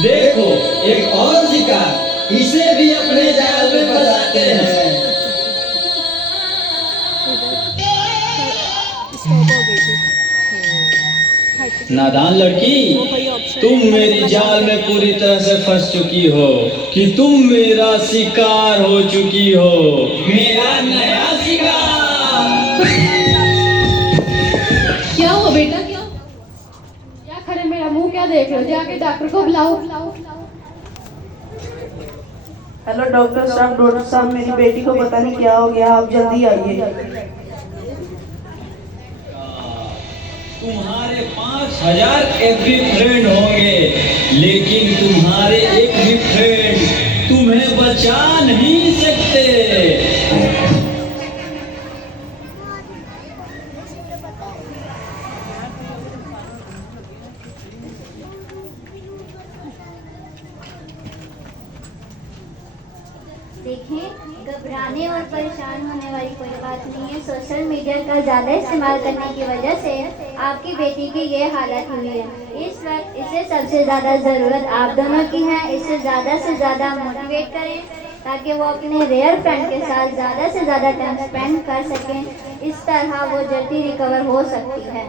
देखो एक और शिकार, इसे भी अपने जाल में फंसाते हैं। नादान लड़की, तुम मेरी जाल में पूरी तरह से फंस चुकी हो कि तुम मेरा शिकार हो चुकी हो, मेरा नया शिकार। क्या हो बेटा, क्या खड़े मेरा मुंह क्या देख रहे हो? जाके डॉक्टर को बुलाओ। हेलो डॉक्टर साहब, मेरी बेटी को पता नहीं क्या हो गया, आप जल्दी आइए। तुम्हारे 5000 एफबी फ्रेंड होंगे, लेकिन तुम्हारे एक भी फ्रेंड तुम्हें बचा नहीं सकते। देखें, घबराने और परेशान होने वाली कोई बात नहीं है। सोशल मीडिया का ज़्यादा इस्तेमाल करने की वजह से आपकी बेटी की ये हालत हुई है। इस वक्त इसे सबसे ज़्यादा ज़रूरत आप दोनों की है। इसे ज़्यादा से ज़्यादा मोटिवेट करें ताकि वो अपने रेयर फ्रेंड के साथ ज़्यादा से ज़्यादा टाइम स्पेंड कर सकें। इस तरह वो जल्दी रिकवर हो सकती है।